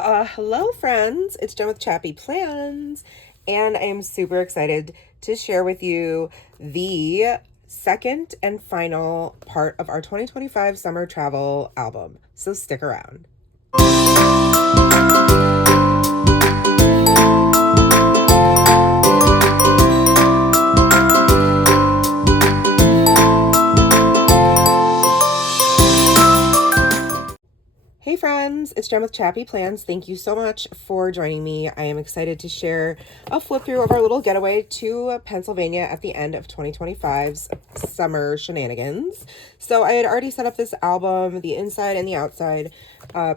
Hello friends, it's Jen with ChappyPlans, and I am super excited to share with you the second and final part of our 2025 summer travel album, so stick around. Hey friends, it's Jen with ChappyPlans. Thank you so much for joining me. I am excited to share a flip through of our little getaway to Pennsylvania at the end of 2025's summer shenanigans. So I had already set up this album, the inside and the outside,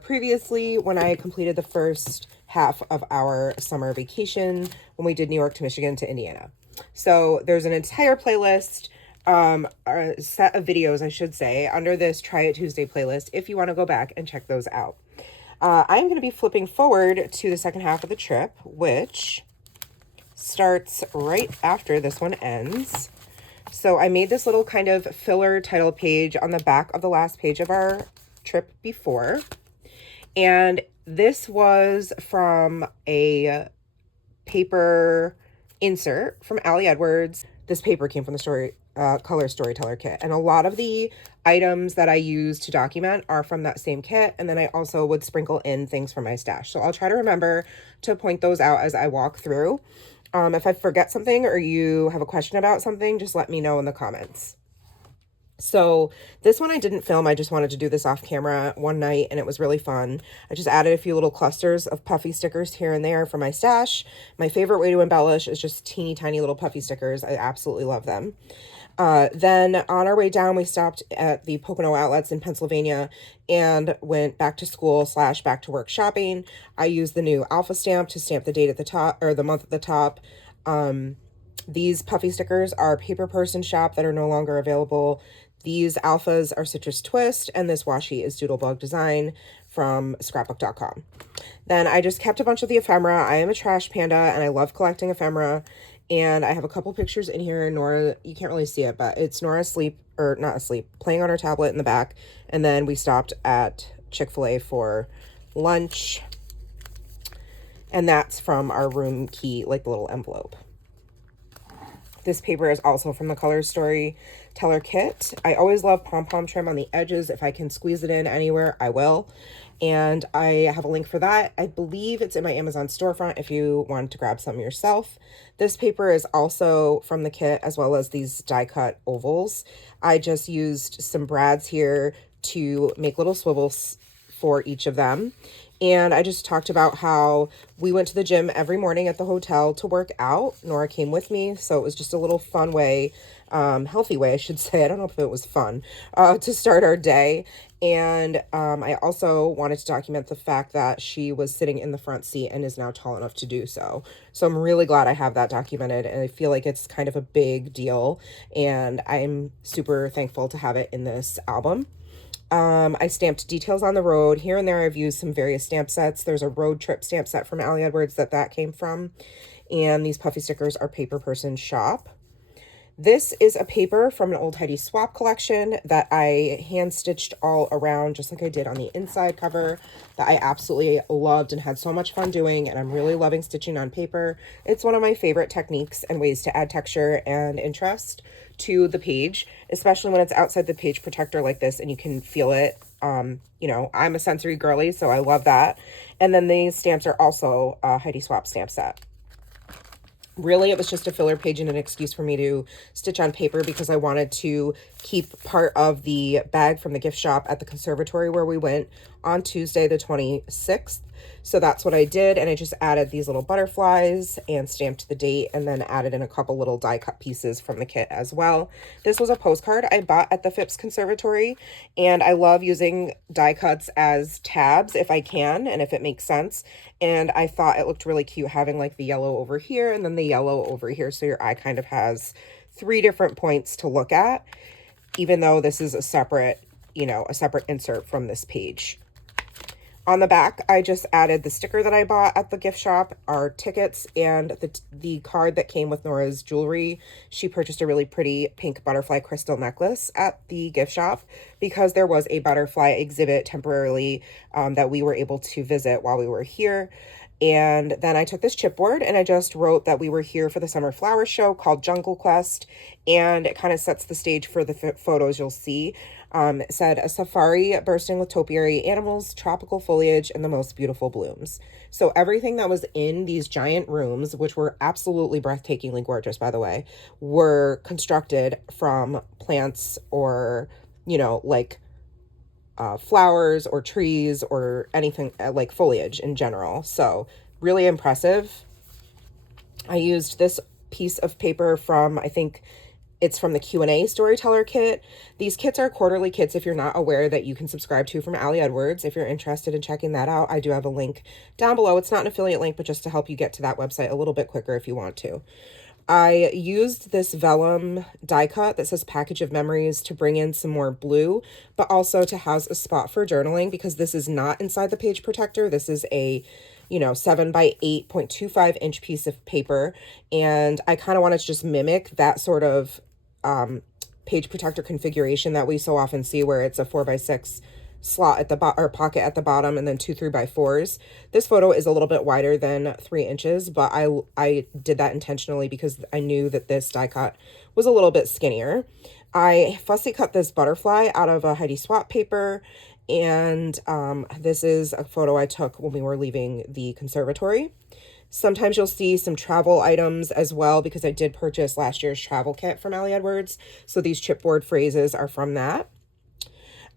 previously when I completed the first half of our summer vacation when we did New York to Michigan to Indiana. So there's an entire playlist, a set of videos, I should say, under this Try It Tuesday playlist if you want to go back and check those out. I'm going to be flipping forward to the second half of the trip, which starts right after this one ends. So I made this little kind of filler title page on the back of the last page of our trip before. And this was from a paper insert from Allie Edwards. This paper came from the color storyteller kit, and a lot of the items that I use to document are from that same kit, and then I also would sprinkle in things from my stash, so I'll try to remember to point those out as I walk through. If I forget something or you have a question about something, just let me know in the comments. So this one I didn't film. I just wanted to do this off camera one night and it was really fun. I just added a few little clusters of puffy stickers here and there for my stash. My favorite way to embellish is just teeny tiny little puffy stickers. I absolutely love them. Then on our way down, we stopped at the Pocono outlets in Pennsylvania and went back to school / back to work shopping. I used the new alpha stamp to stamp the date at the top, or the month at the top. These puffy stickers are Paper Person Shop that are no longer available. These alphas are Citrus Twist, and this washi is Doodlebug Design from scrapbook.com. Then I just kept a bunch of the ephemera. I am a trash panda, and I love collecting ephemera. And I have a couple pictures in here. Nora, you can't really see it, but it's Nora asleep, or not asleep, playing on her tablet in the back. And then we stopped at Chick-fil-A for lunch. And that's from our room key, like the little envelope. This paper is also from the Color Storyteller kit. I always love pom-pom trim on the edges. If I can squeeze it in anywhere, I will. And I have a link for that. I believe it's in my Amazon storefront if you want to grab some yourself. This paper is also from the kit, as well as these die-cut ovals. I just used some brads here to make little swivels for each of them. And I just talked about how we went to the gym every morning at the hotel to work out. Nora came with me, so it was just a little fun way, healthy way, I should say. I don't know if it was fun, to start our day. And I also wanted to document the fact that she was sitting in the front seat and is now tall enough to do so. So I'm really glad I have that documented, and I feel like it's kind of a big deal, and I'm super thankful to have it in this album. I stamped details on the road. Here and there I've used some various stamp sets. There's a road trip stamp set from Allie Edwards that came from. And these puffy stickers are Paper Person Shop. This is a paper from an old Heidi Swap collection that I hand stitched all around, just like I did on the inside cover, that I absolutely loved and had so much fun doing, and I'm really loving stitching on paper. It's one of my favorite techniques and ways to add texture and interest to the page, especially when it's outside the page protector like this and you can feel it. You know, I'm a sensory girly, so I love that. And then these stamps are also a Heidi Swap stamp set. Really, it was just a filler page and an excuse for me to stitch on paper because I wanted to keep part of the bag from the gift shop at the conservatory where we went on Tuesday the 26th. So that's what I did, and I just added these little butterflies and stamped the date, and then added in a couple little die cut pieces from the kit as well. This was a postcard I bought at the Phipps Conservatory, and I love using die cuts as tabs if I can and if it makes sense. And I thought it looked really cute having like the yellow over here and then the yellow over here, so your eye kind of has 3 different points to look at, even though this is a separate, you know, a separate insert from this page. On the back, I just added the sticker that I bought at the gift shop, our tickets, and the card that came with Nora's jewelry. She purchased a really pretty pink butterfly crystal necklace at the gift shop because there was a butterfly exhibit temporarily that we were able to visit while we were here. And then I took this chipboard and I just wrote that we were here for the summer flower show called Jungle Quest, and it kind of sets the stage for the photos you'll see. It said, a safari bursting with topiary animals, tropical foliage, and the most beautiful blooms. So everything that was in these giant rooms, which were absolutely breathtakingly gorgeous, by the way, were constructed from plants or, you know, like flowers or trees or anything like foliage in general. So really impressive. I used this piece of paper from, I think it's from the Q&A storyteller kit. These kits are quarterly kits if you're not aware that you can subscribe to from Ali Edwards. If you're interested in checking that out, I do have a link down below. It's not an affiliate link, but just to help you get to that website a little bit quicker if you want to. I used this vellum die cut that says package of memories to bring in some more blue, but also to house a spot for journaling because this is not inside the page protector. This is a, you know, 7 by 8.25 inch piece of paper. And I kind of wanted to just mimic that sort of page protector configuration that we so often see where it's a 4 by 6 slot at the bottom or pocket at the bottom and then 2 3x4s. This photo is a little bit wider than 3 inches, but I did that intentionally because I knew that this die cut was a little bit skinnier. I fussy cut this butterfly out of a Heidi Swap paper, and this is a photo I took when we were leaving the conservatory. Sometimes you'll see some travel items as well because I did purchase last year's travel kit from Ali Edwards, so these chipboard phrases are from that.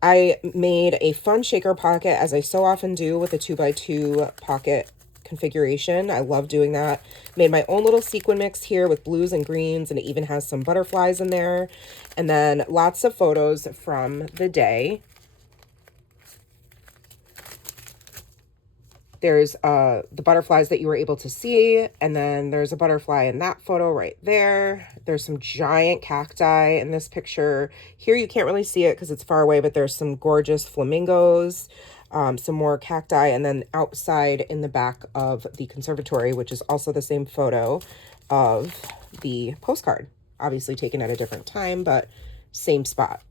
I made a fun shaker pocket, as I so often do, with a 2x2 pocket configuration. I love doing that. Made my own little sequin mix here with blues and greens, and it even has some butterflies in there. And then lots of photos from the day. There's the butterflies that you were able to see, and then there's a butterfly in that photo right there. There's some giant cacti in this picture. Here you can't really see it because it's far away, but there's some gorgeous flamingos, some more cacti, and then outside in the back of the conservatory, which is also the same photo of the postcard. Obviously taken at a different time, but same spot.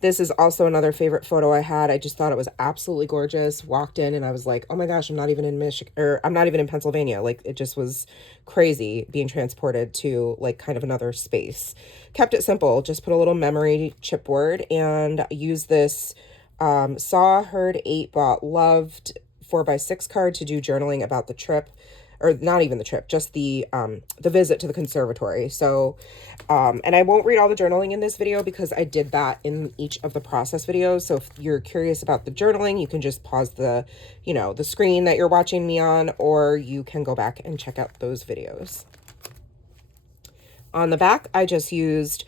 This is also another favorite photo I had. I just thought it was absolutely gorgeous. Walked in and I was like, oh my gosh, I'm not even in Michigan, or I'm not even in Pennsylvania. Like, it just was crazy being transported to like kind of another space. Kept it simple. Just put a little memory chipboard and used this saw, heard, ate, bought, loved 4x6 card to do journaling about the trip. Or not even the trip, just the visit to the conservatory. So, and I won't read all the journaling in this video because I did that in each of the process videos. So if you're curious about the journaling, you can just pause the, you know, the screen that you're watching me on, or you can go back and check out those videos. On the back, I just used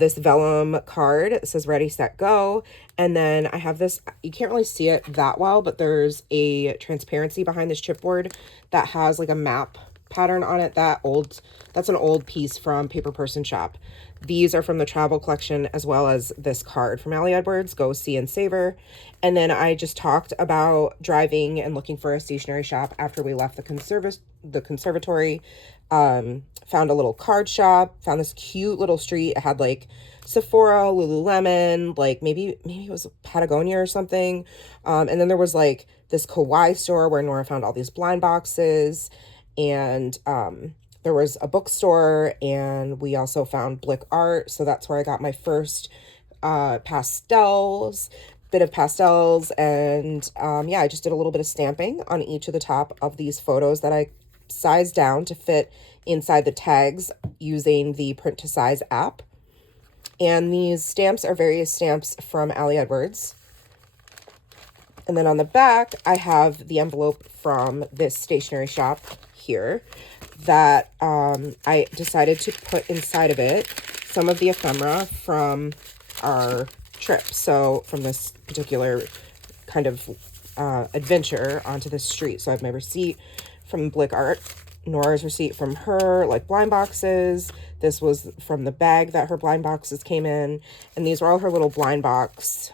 this vellum card. It says ready, set, go. And then I have this, you can't really see it that well, but there's a transparency behind this chipboard that has like a map pattern on it. That's an old piece from Paper Person Shop. These are from the travel collection, as well as this card from Ali Edwards, Go See and Savor. And then I just talked about driving and looking for a stationery shop after we left the conservatory. Found a little card shop, found this cute little street. It had like Sephora, Lululemon, like maybe it was Patagonia or something. And then there was like this kawaii store where Nora found all these blind boxes, and there was a bookstore, and we also found Blick Art. So that's where I got my first bit of pastels. And yeah, I just did a little bit of stamping on each of the top of these photos that I sized down to fit inside the tags using the print to size app. And these stamps are various stamps from Ali Edwards. And then on the back, I have the envelope from this stationery shop here that I decided to put inside of it some of the ephemera from our trip. So from this particular kind of adventure onto this street. So I have my receipt from Blick Art, Nora's receipt from her, like blind boxes. This was from the bag that her blind boxes came in. And these were all her little blind box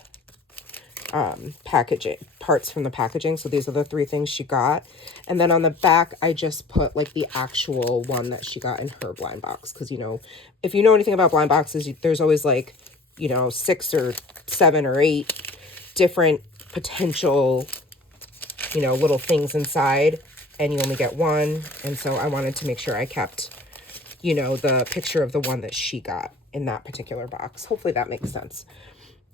packaging parts from the packaging. So these are the 3 things she got. And then on the back, I just put like the actual one that she got in her blind box. Because, you know, if you know anything about blind boxes, there's always like, you know, 6 or 7 or 8 different potential, you know, little things inside, and you only get one. And so I wanted to make sure I kept, you know, the picture of the one that she got in that particular box. Hopefully that makes sense.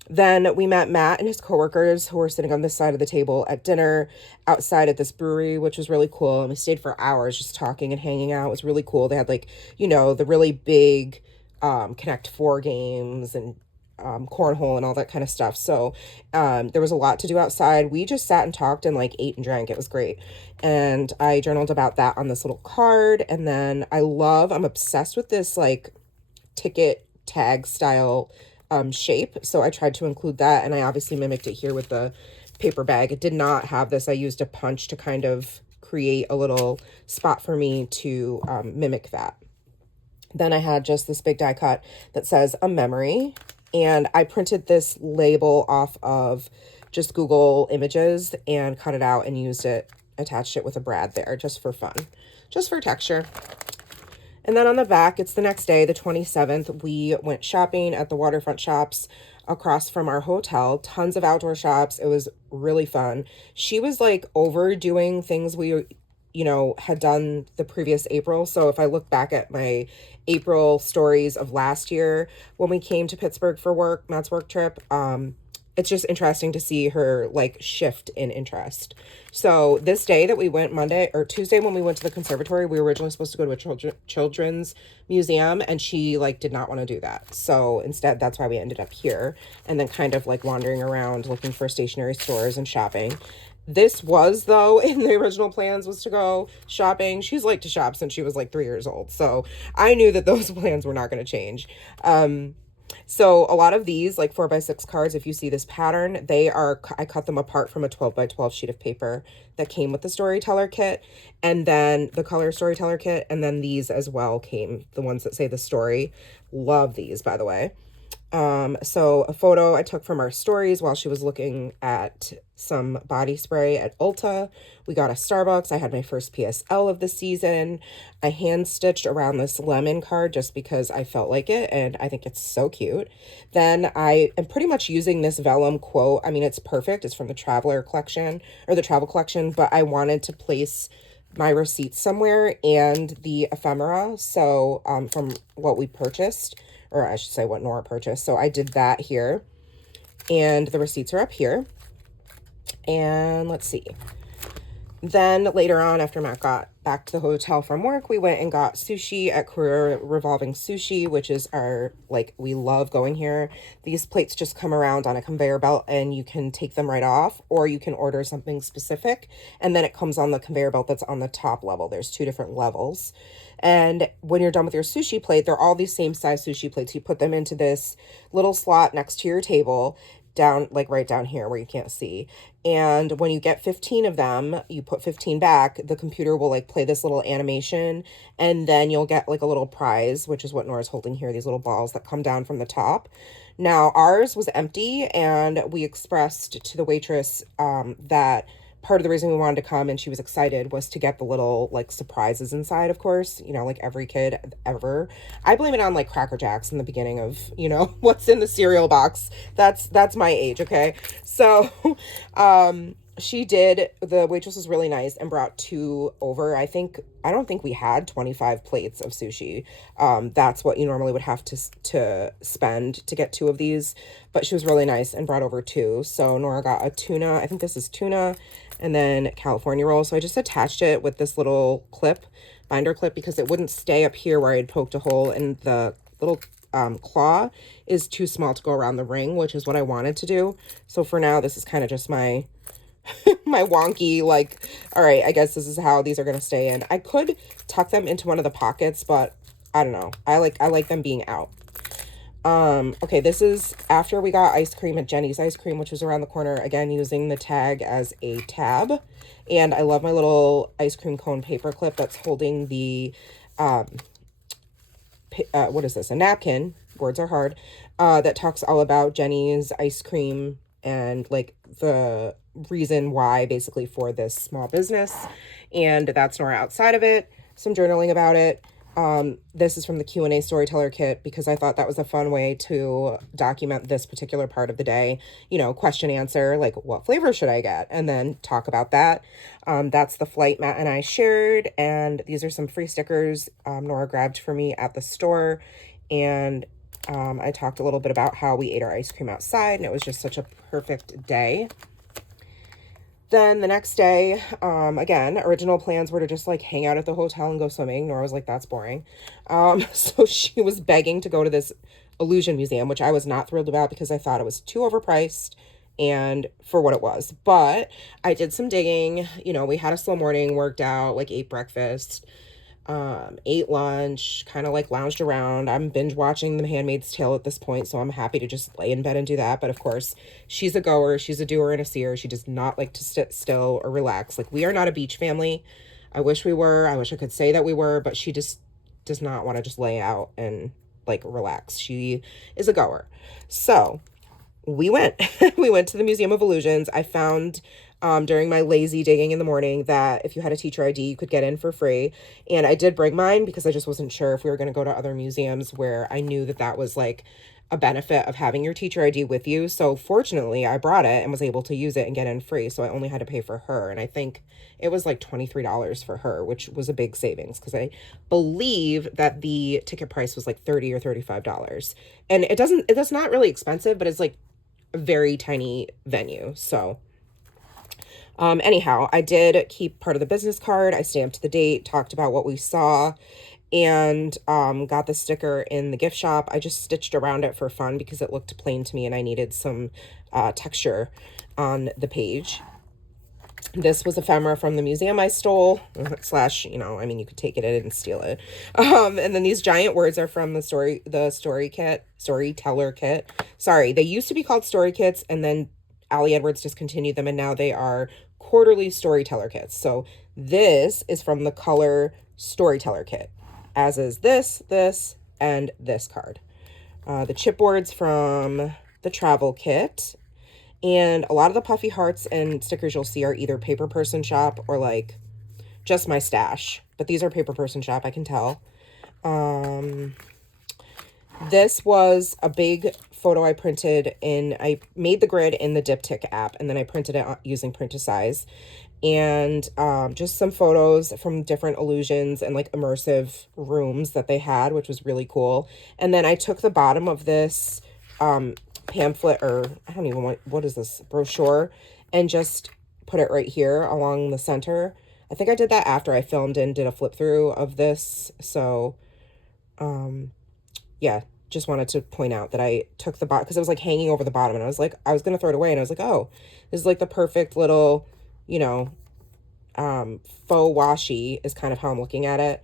Then we met Matt and his coworkers who were sitting on this side of the table at dinner outside at this brewery, which was really cool. And we stayed for hours just talking and hanging out. It was really cool. They had like, you know, the really big Connect 4 games and cornhole and all that kind of stuff. So there was a lot to do outside. We just sat and talked and like ate and drank. It was great. And I journaled about that on this little card. And then I'm obsessed with this like ticket tag style shape. So I tried to include that, and I obviously mimicked it here with the paper bag. It did not have this. I used a punch to kind of create a little spot for me to mimic that. Then I had just this big die cut that says a memory, and I printed this label off of just Google Images and cut it out and attached it with a brad there just for fun, just for texture. And then on the back, it's the next day, the 27th, we went shopping at the waterfront shops across from our hotel. Tons of outdoor shops. It was really fun. She was like overdoing things we, you know, had done the previous April. So if I look back at my April stories of last year when we came to Pittsburgh for work, Matt's work trip, it's just interesting to see her like shift in interest. So this day that we went Tuesday when we went to the conservatory, we were originally supposed to go to a children's museum, and she like did not want to do that. So instead, that's why we ended up here and then kind of like wandering around looking for stationery stores and shopping. This was, though, in the original plans was to go shopping. She's liked to shop since she was like 3 years old. So I knew that those plans were not going to change. So a lot of these like 4x6 cards, if you see this pattern, I cut them apart from a 12x12 sheet of paper that came with the storyteller kit, and then the color storyteller kit. And then these as well came, the ones that say the story. Love these, by the way. So a photo I took from our stories while she was looking at some body spray at Ulta. We got a Starbucks. I had my first PSL of the season. I hand stitched around this lemon card just because I felt like it, and I think it's so cute. Then I am pretty much using this vellum quote. I mean, it's perfect. It's from the travel collection, but I wanted to place my receipts somewhere and the ephemera. So, from what we purchased, or I should say what Nora purchased. So I did that here, and the receipts are up here. And let's see. Then later on, after Matt got back to the hotel from work, we went and got sushi at Career Revolving Sushi, which is we love going here. These plates just come around on a conveyor belt and you can take them right off, or you can order something specific and then it comes on the conveyor belt that's on the top level. There's 2 different levels. And when you're done with your sushi plate, they're all these same size sushi plates. You put them into this little slot next to your table, down like right down here where you can't see. And when you get 15 of them, you put 15 back, the computer will like play this little animation, and then you'll get like a little prize, which is what Nora's holding here, these little balls that come down from the top. Now ours was empty, and we expressed to the waitress that part of the reason we wanted to come, and she was excited, was to get the little like surprises inside, of course, you know, like every kid ever. I blame it on like Cracker Jacks in the beginning of, you know, what's in the cereal box. That's my age. Okay. So, the waitress was really nice and brought 2 over. I don't think we had 25 plates of sushi. That's what you normally would have to spend to get 2 of these, but she was really nice and brought over 2. So Nora got a tuna, I think this is tuna, and then California roll. So I just attached it with this little binder clip, because it wouldn't stay up here where I had poked a hole, and the little claw is too small to go around the ring, which is what I wanted to do. So for now, this is kind of just my my wonky, like, all right, I guess this is how these are going to stay in. I could tuck them into one of the pockets, but I don't know. I like them being out. Okay, this is after we got ice cream at Jenny's Ice Cream, which was around the corner, again, using the tag as a tab. And I love my little ice cream cone paper clip that's holding the, what is this? A napkin. Words are hard. That talks all about Jenny's ice cream and like the reason why basically for this small business. And that's nor outside of it, some journaling about it. This is from the Q&A storyteller kit because I thought that was a fun way to document this particular part of the day, you know, question answer, like what flavor should I get? And then talk about that. That's the flight Matt and I shared. And these are some free stickers Nora grabbed for me at the store. And I talked a little bit about how we ate our ice cream outside and it was just such a perfect day. Then the next day, again, original plans were to just like hang out at the hotel and go swimming. Nora was like, that's boring. So she was begging to go to this illusion museum, which I was not thrilled about because I thought it was too overpriced and for what it was. But I did some digging, you know, we had a slow morning, worked out, like ate breakfast, ate lunch, kind of like lounged around. I'm binge watching The Handmaid's Tale at this point, so I'm happy to just lay in bed and do that. But of course, she's a goer, she's a doer and a seer. She does not like to sit still or relax. Like, we are not a beach family. I wish we were. I wish I could say that we were, but she just does not want to just lay out and like relax. She is a goer. So we went. We went to the Museum of Illusions. I found during my lazy digging in the morning that if you had a teacher ID, you could get in for free. And I did bring mine because I just wasn't sure if we were going to go to other museums where I knew that that was like a benefit of having your teacher ID with you. So fortunately, I brought it and was able to use it and get in free. So I only had to pay for her. And I think it was like $23 for her, which was a big savings because I believe that the ticket price was like $30 or $35. And it's not really expensive, but it's like a very tiny venue. So anyhow, I did keep part of the business card. I stamped the date, talked about what we saw, and got the sticker in the gift shop. I just stitched around it for fun because it looked plain to me and I needed some texture on the page. This was ephemera from the museum I stole, slash, you know, I mean, you could take it in and steal it. And then these giant words are from the storyteller kit. Sorry, they used to be called story kits, and then Ali Edwards discontinued them, and now they are quarterly storyteller kits. So this is from the color storyteller kit, as is this, and this card. The chipboards from the travel kit. And a lot of the puffy hearts and stickers you'll see are either Paper Person Shop or like just my stash. But these are Paper Person Shop, I can tell. This was a big photo I printed in, I made the grid in the Diptyque app, and then I printed it using Print-A-Size. And just some photos from different illusions and like immersive rooms that they had, which was really cool. And then I took the bottom of this pamphlet, or I don't even want, what is this, brochure, and just put it right here along the center. I think I did that after I filmed and did a flip through of this. So yeah, just wanted to point out that I took the bottom because it was like hanging over the bottom, and I was like, I was gonna throw it away, and I was like, oh, this is like the perfect little, you know, faux washi is kind of how I'm looking at it,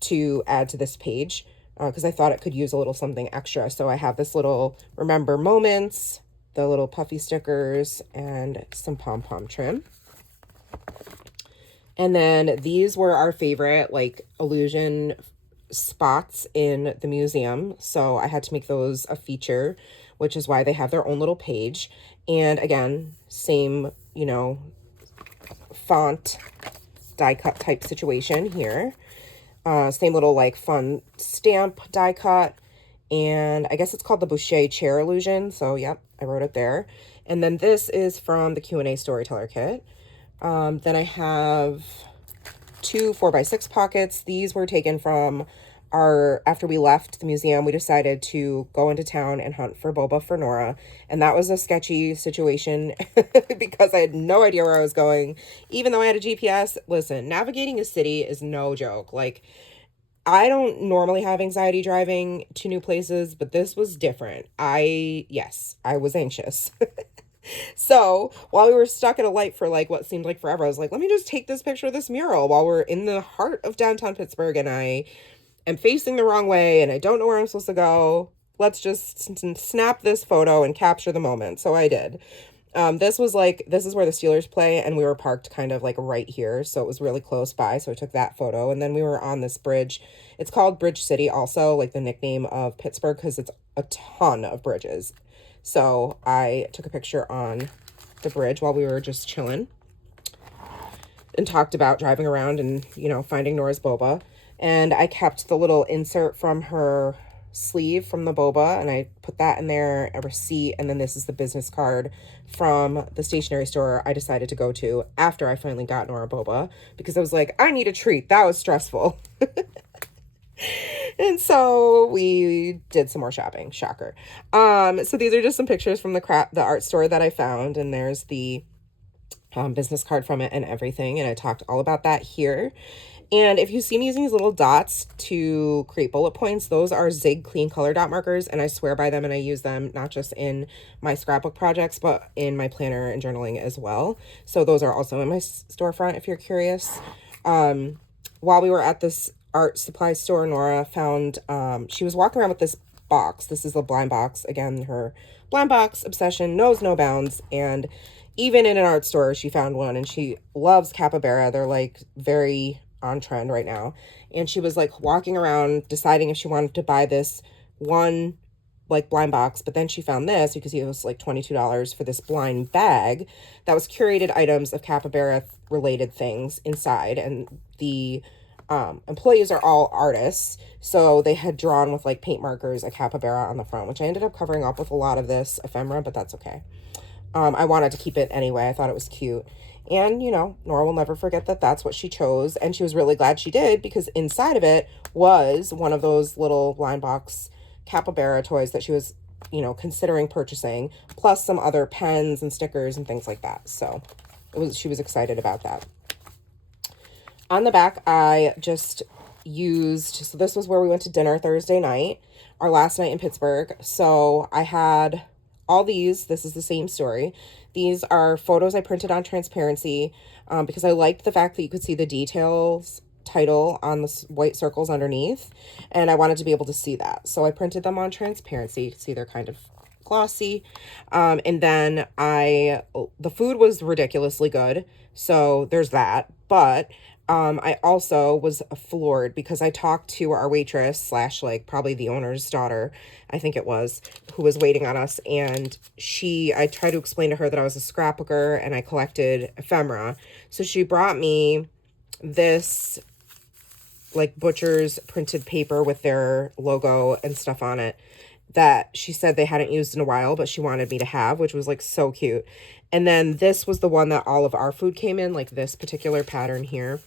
to add to this page. Because I thought it could use a little something extra. So I have this little remember moments, the little puffy stickers, and some pom-pom trim. And then these were our favorite like illusion spots in the museum. So I had to make those a feature, which is why they have their own little page. And again, same, you know, font die cut type situation here. Same little like fun stamp die cut, and I guess it's called the Boucher chair illusion. So yep, I wrote it there. And then this is from the Q&A storyteller kit. Then I have two 4x6 pockets. These were taken from after we left the museum, we decided to go into town and hunt for boba for Nora. And that was a sketchy situation because I had no idea where I was going, even though I had a GPS. Listen, navigating a city is no joke. Like, I don't normally have anxiety driving to new places, but this was different. Yes, I was anxious. So while we were stuck at a light for like what seemed like forever, I was like, let me just take this picture of this mural while we're in the heart of downtown Pittsburgh and I am facing the wrong way and I don't know where I'm supposed to go. Let's just snap this photo and capture the moment. So I did. This is where the Steelers play, and we were parked kind of like right here. So it was really close by. So I took that photo, and then we were on this bridge. It's called Bridge City also, like the nickname of Pittsburgh, because it's a ton of bridges. So I took a picture on the bridge while we were just chilling and talked about driving around and, you know, finding Nora's boba. And I kept the little insert from her sleeve from the boba, and I put that in there, a receipt, and then this is the business card from the stationery store I decided to go to after I finally got Nora boba, because I was like, I need a treat. That was stressful. And so we did some more shopping. Shocker. So these are just some pictures from the art store that I found, and there's the business card from it and everything, and I talked all about that here. And if you see me using these little dots to create bullet points, those are Zig Clean Color Dot markers, and I swear by them, and I use them not just in my scrapbook projects, but in my planner and journaling as well. So those are also in my storefront if you're curious. While we were at this art supply store, Nora found, she was walking around with this box. This is the blind box. Again, her blind box obsession knows no bounds, and even in an art store, she found one, and she loves capybara. They're like very on trend right now. And she was like walking around deciding if she wanted to buy this one like blind box, but then she found this. You can see it was like $22 for this blind bag that was curated items of capybara related things inside, and the employees are all artists, so they had drawn with like paint markers a capybara on the front, which I ended up covering up with a lot of this ephemera, but that's okay. I wanted to keep it anyway. I thought it was cute. And, you know, Nora will never forget that that's what she chose. And she was really glad she did, because inside of it was one of those little blind box capybara toys that she was, you know, considering purchasing, plus some other pens and stickers and things like that. So she was excited about that. On the back, I just used, so this was where we went to dinner Thursday night, our last night in Pittsburgh. So I had all these. This is the same story. These are photos I printed on transparency because I liked the fact that you could see the details title on the white circles underneath, and I wanted to be able to see that. So I printed them on transparency. You can see they're kind of glossy. And then the food was ridiculously good. So there's that. But I also was floored because I talked to our waitress slash like probably the owner's daughter, I think it was, who was waiting on us. And I tried to explain to her that I was a scrapbooker and I collected ephemera. So she brought me this like butcher's printed paper with their logo and stuff on it that she said they hadn't used in a while, but she wanted me to have, which was like so cute. And then this was the one that all of our food came in, like this particular pattern here.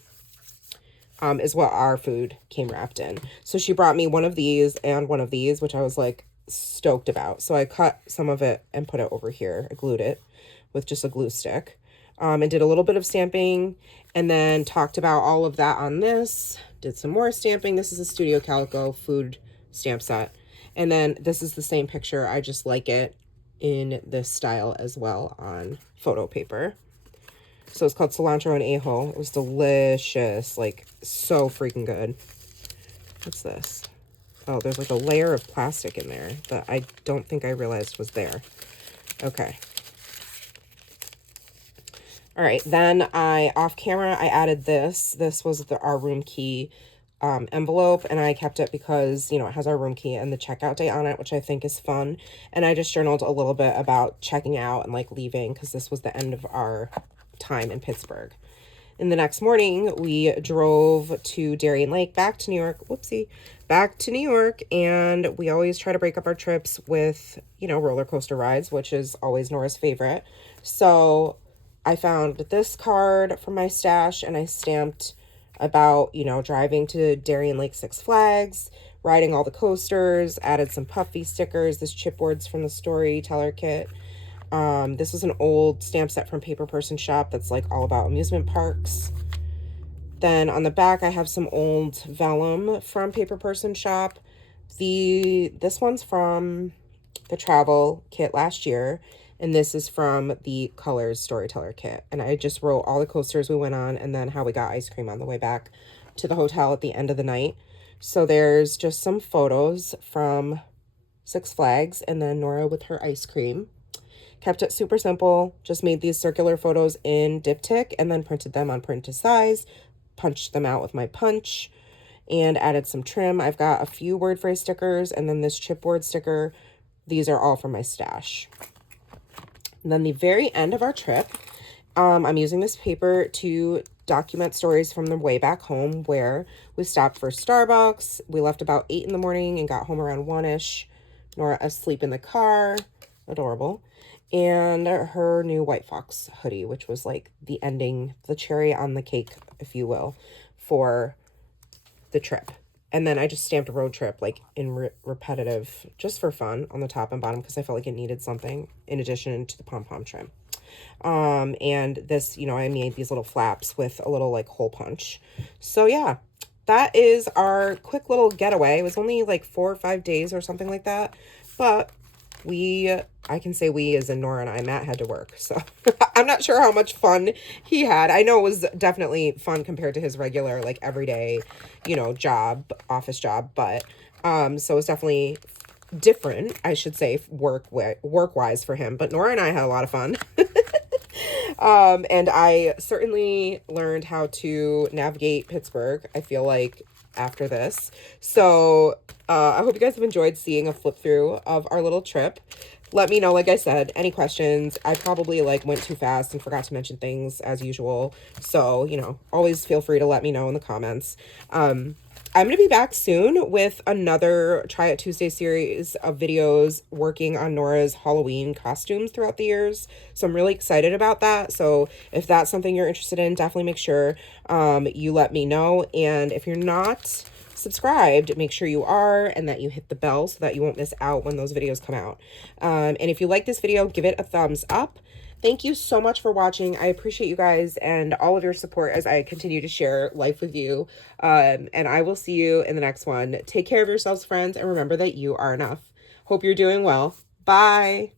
Is what our food came wrapped in. So she brought me one of these and one of these, which I was like stoked about. So I cut some of it and put it over here. I glued it with just a glue stick, and did a little bit of stamping, and then talked about all of that on this. Did some more stamping. This is a Studio Calico food stamp set. And then this is the same picture. I just like it in this style as well on photo paper. So it's called Cilantro and Ajo. It was delicious, like so freaking good. What's this? Oh, there's like a layer of plastic in there that I don't think I realized was there. Okay. All right, then off camera, I added this. This was our room key envelope, and I kept it because, you know, it has our room key and the checkout date on it, which I think is fun. And I just journaled a little bit about checking out and like leaving, because this was the end of our time in Pittsburgh. And the next morning we drove to Darien Lake, back to New York. Whoopsie. Back to New York. And we always try to break up our trips with, you know, roller coaster rides, which is always Nora's favorite. So I found this card from my stash and I stamped about, you know, driving to Darien Lake Six Flags, riding all the coasters, added some puffy stickers, this chipboards from the storyteller kit. This was an old stamp set from Paper Person Shop that's like all about amusement parks. Then on the back, I have some old vellum from Paper Person Shop. This one's from the travel kit last year, and this is from the Colors Storyteller kit. And I just wrote all the coasters we went on and then how we got ice cream on the way back to the hotel at the end of the night. So there's just some photos from Six Flags and then Nora with her ice cream. Kept it super simple, just made these circular photos in diptych and then printed them on print to size, punched them out with my punch, and added some trim. I've got a few word phrase stickers and then this chipboard sticker these are all from my stash. And then the very end of our trip, I'm using this paper to document stories from the way back home, where we stopped for Starbucks. We left about 8 in the morning and got home around 1-ish. Nora asleep in the car. Adorable. And her new White Fox hoodie, which was like the ending, the cherry on the cake, if you will, for the trip. And then I just stamped road trip like in repetitive, just for fun, on the top and bottom, because I felt like it needed something in addition to the pom-pom trim. And this, you know, I made these little flaps with a little like hole punch. So yeah, that is our quick little getaway. It was only like 4 or 5 days or something like that, but I can say we as in Nora and I, Matt had to work. So I'm not sure how much fun he had. I know it was definitely fun compared to his regular, like everyday, you know, job, office job. But, so it's definitely different, I should say, work-wise for him. But Nora and I had a lot of fun. And I certainly learned how to navigate Pittsburgh, I feel like, after this. So I hope you guys have enjoyed seeing a flip through of our little trip. Let me know, like I said, any questions. I probably like went too fast and forgot to mention things as usual. So, you know, always feel free to let me know in the comments. I'm going to be back soon with another Try It Tuesday series of videos working on Nora's Halloween costumes throughout the years. So I'm really excited about that. So if that's something you're interested in, definitely make sure you let me know. And if you're not subscribed, make sure you are, and that you hit the bell so that you won't miss out when those videos come out. And if you like this video, give it a thumbs up. Thank you so much for watching. I appreciate you guys and all of your support as I continue to share life with you. And I will see you in the next one. Take care of yourselves, friends, and remember that you are enough. Hope you're doing well. Bye.